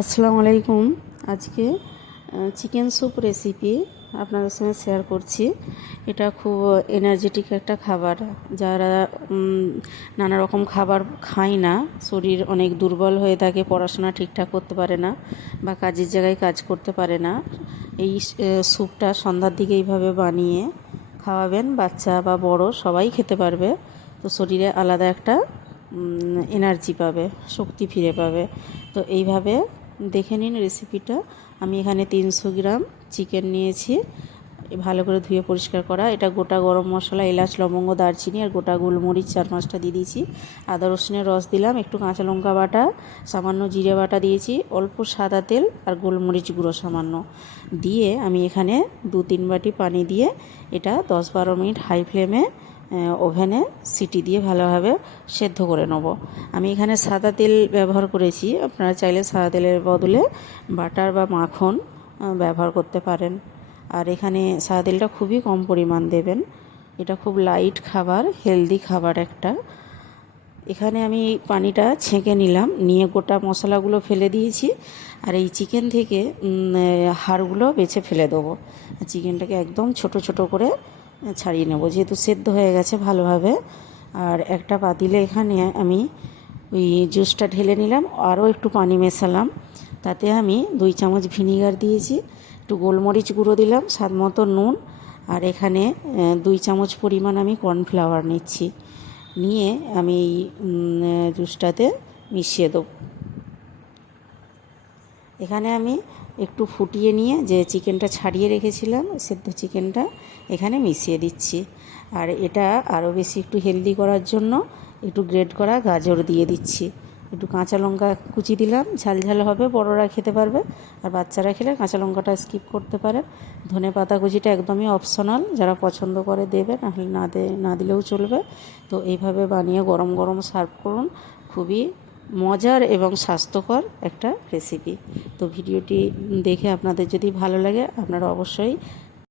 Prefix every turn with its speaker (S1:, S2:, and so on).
S1: আসসালামু আলাইকুম। আজকে চিকেন স্যুপ রেসিপি আপনাদের সঙ্গে শেয়ার করছি। এটা খুব এনার্জেটিক একটা খাবার। যারা নানা রকম খাবার খায় না, শরীর অনেক দুর্বল হয়ে থাকে, পড়াশোনা ঠিকঠাক করতে পারে না বা কাজের জায়গায় কাজ করতে পারে না, এই স্যুপটা সন্ধ্যার দিকে এইভাবে বানিয়ে খাওয়াবেন। বাচ্চা বা বড় সবাই খেতে পারবে। তো শরীরে আলাদা একটা এনার্জি পাবে, শক্তি ফিরে পাবে। তো এইভাবে দেখে নিন রেসিপিটা আমি এখানে তিনশো গ্রাম চিকেন নিয়েছি। ভালো করে ধুয়ে পরিষ্কার করা। এটা গোটা গরম মশলা, এলাচ, লবঙ্গ, দারচিনি আর গোটা গোলমরিচ চার পাঁচটা দিয়ে দিয়েছি। আদা, রসুনের রস দিলাম, একটু কাঁচা লঙ্কা বাটা, সামান্য জিরে বাটা দিয়েছি, অল্প সাদা তেল আর গোলমরিচ গুঁড়ো সামান্য। দিয়ে আমি এখানে দু তিন বাটি পানি দিয়ে এটা দশ বারো মিনিট হাই ফ্লেমে ওভেনে সিটি দিয়ে ভালোভাবে সেদ্ধ করে নেব। আমি এখানে সাদা তেল ব্যবহার করেছি, আপনারা চাইলে সাদা তেলের বদলে বাটার বা মাখন ব্যবহার করতে পারেন। আর এখানে সাদা তেলটা খুবই কম পরিমাণ দেবেন। এটা খুব লাইট খাবার হেলদি খাবার একটা। এখানে আমি পানিটা ছেঁকে নিলাম, নিয়ে গোটা মশলাগুলো ফেলে দিয়েছি। আর এই চিকেন থেকে হাড়গুলো বেছে ফেলে দেবো। চিকেনটাকে একদম ছোট ছোট করে ছাড়িয়ে নেব। যেহেতু সেদ্ধ হয়ে গেছে ভালোভাবে, আর একটা পাতিলে এখানে আমি ওই জুসটা ঢেলে নিলাম, আরও একটু পানি মেশালাম। তাতে আমি দুই চামচ ভিনিগার দিয়েছি, একটু গোলমরিচ গুঁড়ো দিলাম, স্বাদ মতো নুন, আর এখানে দুই চামচ পরিমাণ আমি কর্নফ্লাওয়ার নিচ্ছি। নিয়ে আমি এই জুসটাতে মিশিয়ে দেবো। এখানে আমি একটু ফুটিয়ে নিয়ে যে চিকেনটা ছাড়িয়ে রেখেছিলাম, সেদ্ধ চিকেনটা এখানে মিশিয়ে দিচ্ছি। আর এটা আরও বেশি একটু হেলদি করার জন্য একটু গ্রেট করা গাজর দিয়ে দিচ্ছি। একটু কাঁচা লঙ্কা কুচি দিলাম, ঝাল ঝাল হবে, বড়রা খেতে পারবে। আর বাচ্চারা খেলে কাঁচা লঙ্কাটা স্কিপ করতে পারে। ধনে পাতা কুচিটা একদমই অপশনাল, যারা পছন্দ করে দেবে, নাহলে না দে, না দিলেও চলবে। তো এইভাবে বানিয়ে গরম গরম সার্ভ করুন, খুবই মজার এবং স্বাস্থ্যকর একটা রেসিপি তো ভিডিওটি দেখে আপনাদের যদি ভালো লাগে আপনারা অবশ্যই